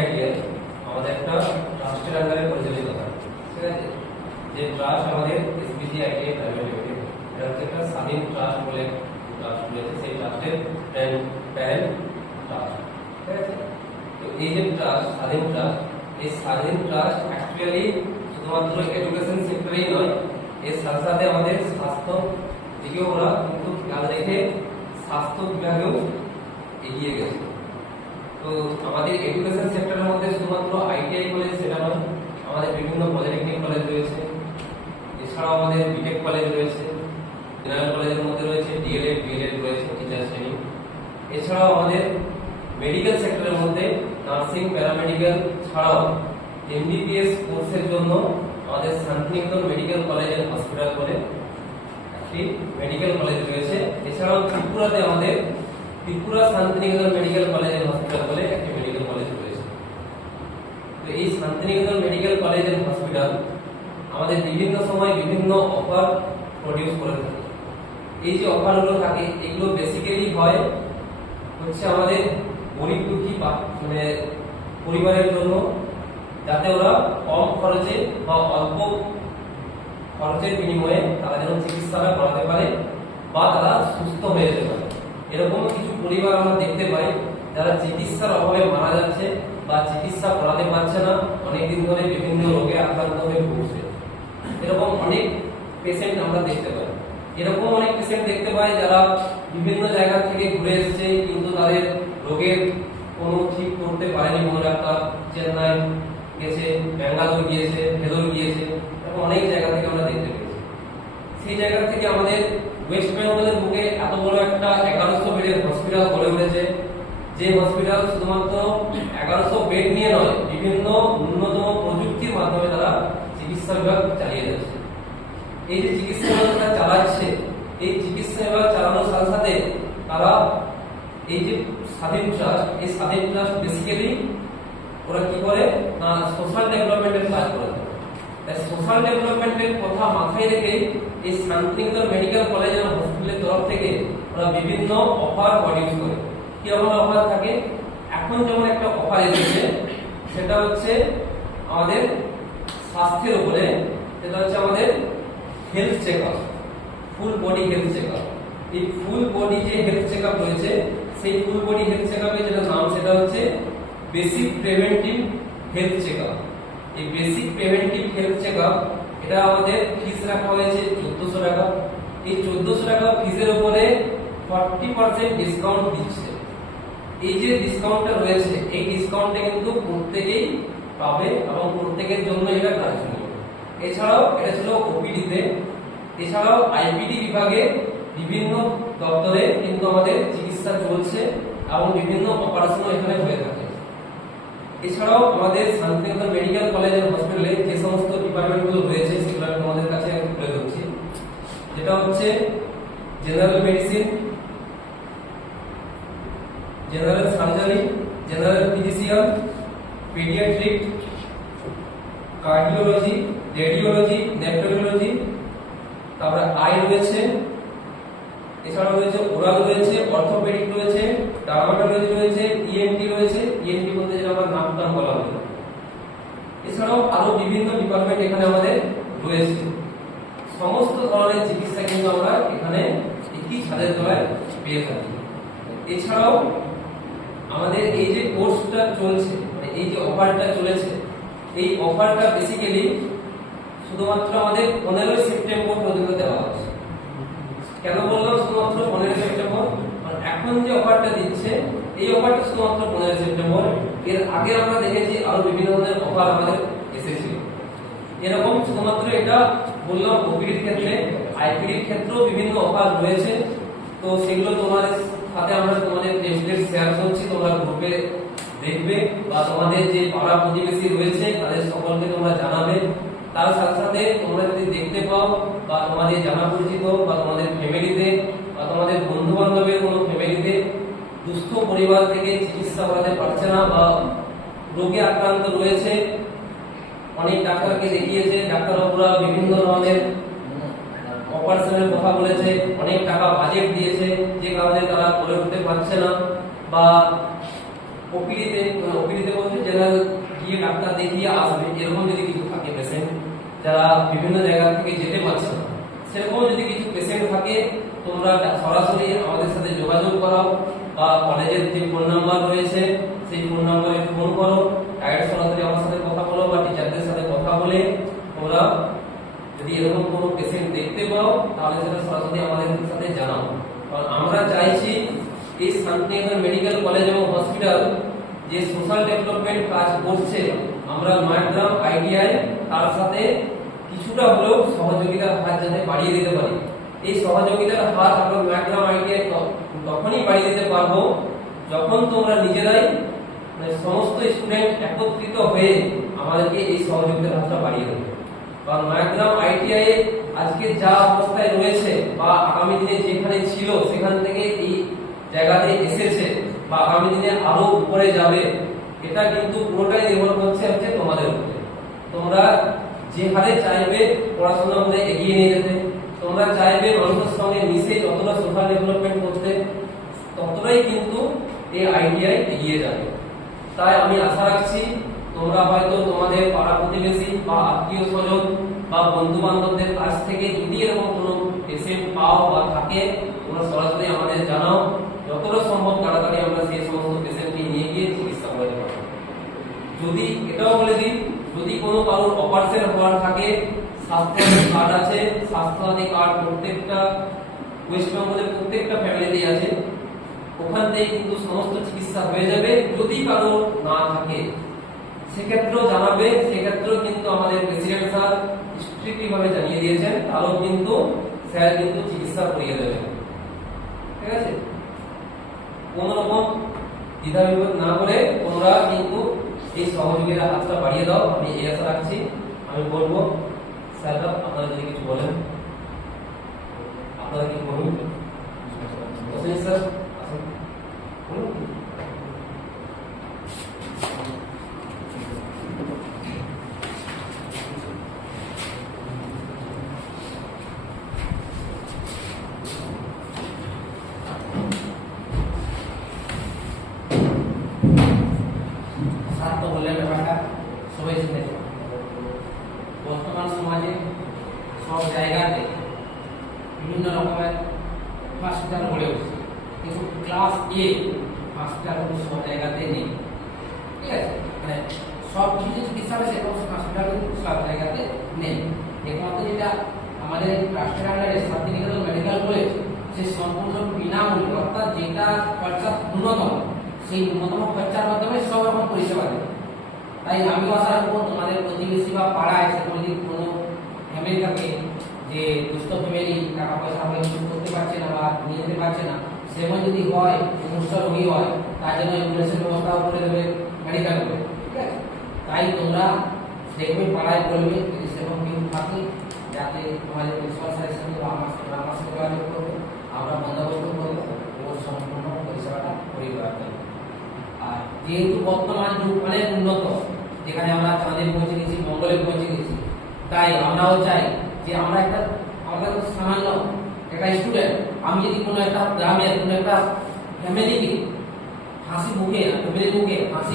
Idea আমাদের একটা ট্রাস্টের আন্ডারে পরিচালিত হয়, ঠিক আছে। যে ট্রাস্ট আমাদের এসবিসি আইডিয়া প্রাইভেট লিমিটেড, এটা হচ্ছে একটা স্বাধীন ট্রাস্ট বলে ট্রাস্ট রয়েছে, সেই ট্রাস্টের প্যারেন্ট ট্রাস্ট, ঠিক আছে। তো এই যে ট্রাস্ট, স্বাধীন ট্রাস্ট, এই স্বাধীন ট্রাস্ট অ্যাকচুয়ালি শুধুমাত্র এডুকেশন সেক্টরেই নয়, এর সাথে সাথে আমাদের স্বাস্থ্য দিকেও ওরা কিন্তু খেয়াল রেখে স্বাস্থ্য বিভাগেও এগিয়ে গেছে। তো আমাদের এডুকেশন সেক্টরের মধ্যে শুধুমাত্র আইটিআই কলেজ সেটা নয়, আমাদের বিভিন্ন পলিটেকনিক কলেজ রয়েছে, এছাড়াও আমাদের বিটেক কলেজ রয়েছে, জেনারেল কলেজের মধ্যে রয়েছে ডিএলএড, বিএলএড রয়েছে টিচার ট্রেনিং। এছাড়াও আমাদের মেডিকেল সেক্টরের মধ্যে নার্সিং, প্যারামেডিক্যাল ছাড়াও এমবিবিএস কোর্সের জন্য আমাদের Santiniketan medical college and hospital বলে একটি মেডিকেল কলেজ রয়েছে। এছাড়াও ত্রিপুরাতে আমাদের Tripura Santiniketan medical college and hospital বলে একটি মেডিকেল কলেজ রয়েছে। তো এই Santiniketan medical college and hospital আমাদের বিভিন্ন সময় বিভিন্ন অফার প্রডিউস করে থাকে। এই যে অফারগুলো থাকে এগুলো বেসিক্যালি হয় হচ্ছে আমাদের গরিব দুঃখী মানে পরিবারের জন্য, যাতে ওরা কম খরচে বা অল্প খরচের বিনিময়ে তারা যেন চিকিৎসাটা করাতে পারে বা তারা সুস্থ হয়ে যেতে পারে। এরকম কিছু পরিবার আমরা দেখতে পাই যারা চিকিৎসার অভাবে মারা যাচ্ছে বা চিকিৎসা করাতে পারছে না, অনেকদিন ধরে বিভিন্ন রোগে আক্রান্ত হয়ে ভুগছে। এরকম অনেক পেশেন্ট আমরা দেখতে পাই। এরকম অনেক পেশেন্ট দেখতে পাই যারা বিভিন্ন জায়গা থেকে ঘুরে এসেছে কিন্তু তাদের রোগের কোনো ঠিক করতে পারেনি কোনো ডাক্তার। চেন্নাই গেছে, ব্যাঙ্গালোর গিয়েছে, ভেলোর গিয়েছে, এরকম অনেক জায়গা থেকে আমরা দেখতে পেয়েছি। সেই জায়গা থেকে আমাদের ওয়েস্ট বেঙ্গলের বুকে এত বড় একটা 1100 বেডের হসপিটাল গড়ে উঠেছে, যে হসপিটাল শুধুমাত্র 1100 বেড নিয়ে নয়, বিভিন্ন উন্নতম প্রযুক্তির মাধ্যমে তারা চিকিৎসা বিভাগ চালিয়ে যাচ্ছে। এই যে চিকিৎসা বিভাগটা চালাচ্ছে, এই চিকিৎসা বিভাগ চালানোর সাথে সাথে তারা এই যে স্বাধীন ট্রাস্ট, এই স্বাধীন ট্রাস্ট বেসিক্যালি ওরা কি করে না সোশ্যাল ডেভেলপমেন্টের কাজ করে। তাই সোশ্যাল ডেভেলপমেন্টের কথা মাথায় রেখে এই শান্তিনিকেতন মেডিকেল কলেজ এবং হসপিটালের তরফ থেকে ওরা বিভিন্ন অফার প্রডিউস করে। কি অফার থাকে? এখন যেমন একটা অফার এসেছে, সেটা হচ্ছে আমাদের স্বাস্থ্যের উপরে, সেটা হচ্ছে আমাদের health checkup, full body health checkup. এই ফুল বডি যে হেলথ চেকআপ রয়েছে, সেই ফুল বডি হেলথ চেকআপের যেটা নাম সেটা হচ্ছে বেসিক প্রিভেন্টিভ হেলথ চেকআপ। এই বেসিক প্রিভেন্টিভ হেলথ চেকআপ এটা আমাদের ফিস রাখা হয়েছে 1400 টাকা। এই 1400 টাকা ফিসের উপরে 40% ডিসকাউন্ট দিচ্ছে। এই যে ডিসকাউন্টটা রয়েছে, এই ডিসকাউন্টে কিন্তু প্রত্যেকেই পাবে এবং প্রত্যেকের জন্য এটা গ্রাহ্য। এছাড়াও এটা ছিল ওপিডি তে, এছাড়াও আইপিডি বিভাগে বিভিন্ন দপ্তরে কিন্তু আমাদের চিকিৎসা চলছে এবং বিভিন্ন অপারেশনও এখানে হয়ে থাকে। এছাড়াও আমাদের শান্তিনিকেতন মেডিকেল কলেজ এন্ড হসপিটালে যে সমস্ত ডিপার্টমেন্টগুলো রয়েছে সেগুলো আমি তোমাদের কাছে তুলে ধরছি। যেটা হচ্ছে general medicine, general surgery, general physician, paediatric, cardiology, radiology, nephrology, তারপরে আই রয়েছে, এছাড়াও রয়েছে ওরাল রয়েছে, অর্থোপেডিক রয়েছে, ডার্মাটোলজি রয়েছে, ইএনটি রয়েছে, ইএনটি বলতে যেটা আমরা নাম বলা হয়। এছাড়াও আরো বিভিন্ন ডিপার্টমেন্ট এখানে আমাদের রয়েছে। সমস্ত ধরনের চিকিৎসা কিন্তু আমরা এখানে একই ছাদের তলায় পেয়ে থাকি। এছাড়াও আমাদের এই যে কোর্সটা চলছে, মানে এই যে অফারটা চলেছে, এই অফারটা বেসিক্যালি শুধুমাত্র আমাদের 15 সেপ্টেম্বর পর্যন্ত দেওয়া হচ্ছে। কেন বললাম শুধুমাত্র 15 সেপ্টেম্বর? কারণ এখন যে অফারটা দিচ্ছে, এই অফারটা শুধুমাত্র 15 সেপ্টেম্বর। এর আগে আমরা দেখেছি আরো বিভিন্ন ধরনের অফার আমাদের এসেছিল। এরকম শুধুমাত্র এটা বললাম ওপিডির ক্ষেত্রে, আইপিডির ক্ষেত্রেও বিভিন্ন অফার রয়েছে। তো সেগুলো তোমাদের সাথে আমরা তোমাদের টেমপ্লেট শেয়ার করছি, তোমরা গ্রুপে দেখবে বা তোমাদের যে পাড়া প্রতিবেশী রয়েছে তাদের সকলকে তোমরা জানাবে। তার সাথে সাথে তোমরা যদি দেখতে পাও বা তোমাদের জানা পরিচিত বা তোমাদের ফ্যামিলিতে বা তোমাদের বন্ধু বান্ধবের কোনো ফ্যামিলিতে দুস্থ পরিবার থেকে চিকিৎসা করাতে পারছে না বা রোগে আক্রান্ত রয়েছে, অনেক ডাক্তারকে দেখিয়েছে, ডাক্তারবাবুরা বিভিন্ন ধরনের অপারেশনের কথা বলেছে, অনেক টাকা বাজেট দিয়েছে, যে কারণে তারা করে উঠতে পারছে না, বা ওপিডিতে বলতে জেনারেল দেখিয়ে আসবে এরকম যদি কিছু থাকে পেশেন্ট, যারা বিভিন্ন জায়গা থেকে যেতে পারছে না, সেরকম যদি কিছু পেশেন্ট থাকে, তোমরা সরাসরি আমাদের সাথে যোগাযোগ করো, বা কলেজের যে ফোন নাম্বার রয়েছে সেই ফোন নাম্বারে ফোন করো, ডাইরেক্ট সরাসরি আমার সাথে কথা বলো, বা টিচারদের সাথে কথা বলে তোমরা যদি এরকম কোনো পেশেন্ট দেখতে পাও তাহলে সেটা সরাসরি আমাদের সাথে জানাও। কারণ আমরা চাইছি এই শান্তিনিকেতন মেডিকেল কলেজ এবং হসপিটাল যে সোশ্যাল ডেভেলপমেন্ট কাজ করছে, আমরা নয়াগ্রাম আইটিআই তার সাথে কিছুটা হলেও সহযোগিতার হাত যাতে বাড়িয়ে দিতে পারি। এই সহযোগিতার হাত আমরা নয়াগ্রাম আইটিআই তখনই বাড়িয়ে দিতে পারবো যখন তোমরা নিজেরাই সমস্ত স্টুডেন্ট একত্রিত হয়ে আমাদেরকে এই সহযোগিতার হাতটা বাড়িয়ে দেবে। কারণ নয়াগ্রাম আইটিআই আজকে যা অবস্থায় রয়েছে বা আগামী দিনে যেখানে ছিল সেখান থেকে এই জায়গাতে এসেছে বা আগামী দিনে আরো উপরে যাবে, এটা কিন্তু পুরোটাই নির্ভর করছে হচ্ছে তোমাদের উপরে। তোমরা যে হারে চাইবে পড়াশোনার মধ্যে এগিয়ে নিয়ে যেতে, তোমরা চাইবে মানুষের সঙ্গে মিশে যতটা সোশ্যাল ডেভেলপমেন্ট করতে, ততটাই কিন্তু এই আইটিআই এগিয়ে যাবে। তাই আমি আশা রাখছি তোমরা হয়তো তোমাদের পাড়া প্রতিবেশী বা আত্মীয় স্বজন বা বন্ধু বান্ধবদের কাছ থেকে যদি এরকম কোনো পেশেন্ট পাও বা থাকে, তোমরা সরাসরি আমাদের জানাও। যতটা সম্ভব তাড়াতাড়ি আমরা সেই সমস্ত পেশেন্টকে নিয়ে গিয়ে চিকিৎসা করে দেবো। যদি এটাও বলে দিই, যদি কোনো কারোর অপারেশন হওয়ার থাকে, স্বাস্থ্যসাথী কার্ড আছে, স্বাস্থ্যসাথী কার্ড প্রত্যেকটা ওয়েস্ট বেঙ্গলের প্রত্যেকটা ফ্যামিলিতেই আছে, ওখান থেকে কিন্তু সমস্ত চিকিৎসা হয়ে যাবে। যদি কারো না থাকে সেক্ষেত্রেও জানাবে, সেক্ষেত্রেও কিন্তু আমাদের প্রেসিডেন্ট স্যার স্ট্রিক্টলি ভাবে জানিয়ে দিয়েছেন, তারও কিন্তু স্যার কিন্তু চিকিৎসা করিয়ে দেবেন। ঠিক আছে, কোন রকম দ্বিধাবিভেদ না করে তোমরা কিন্তু এই সহযোগিতার হাতটা বাড়িয়ে দাও, আমি এই আশা রাখছি। আমি বলবো স্যাররা আপনারা যদি কিছু বলেন, আপনারা কি বলুন? স্যার বলুন। সবাই শুনে বর্তমান সমাজে সব জায়গাতে বিভিন্ন রকমের হসপিটাল গড়ে উঠছে, কিন্তু ক্লাস এ হসপিটাল সব জায়গাতে নেই। ঠিক আছে, মানে সব কিছু চিকিৎসা হবে সেরকম হসপিটাল সব জায়গাতে নেই। একমাত্র যেটা আমাদের রাষ্ট্রের আন্ডারে শান্তিনিকেতন মেডিকেল কলেজ, সে সম্পূর্ণ বিনামূল্যে, অর্থাৎ যেটা খরচা ন্যূনতম, সেই ন্যূনতম খরচার মাধ্যমে সব রকম পরিষেবা দেবে। তাই আমিও আশা রাখবো তোমাদের প্রতিবেশী বা পাড়ায় সেরকম যদি কোনো ফ্যামিলি থাকে যে দুস্থ ফ্যামিলি, টাকা পয়সা কিছু করতে পারছে না বা নিয়ে যেতে পারছে না, সেরকম যদি হয়, সমস্ত রোগী হয়, তার জন্য অ্যাম্বুলেন্সের ব্যবস্থাও করে দেবে মেডিকেল করে। ঠিক আছে, তাই তোমরা দেখবে পাড়ায় বলবে যদি সেরকম কেউ থাকে, যাতে তোমাদের প্রিন্সিপাল স্যারের সঙ্গে বা আমার সাথে যোগাযোগ করবে, আমরা বন্দোবস্ত করবো ওর সম্পূর্ণ পরিষেবাটা করে দেওয়ার জন্য। আর যেহেতু বর্তমান যুগ অনেক উন্নত, যেখানে আমরা চাঁদে পৌঁছে গেছি, মঙ্গলে পৌঁছে গেছি, তাই আমরাও চাই যে আমরা আমাদের সামান্য একটা স্টুডেন্ট, আমি যদি কোনো একটা গ্রামের কোনো একটা ফ্যামিলিকে হাসি মুখে হাসি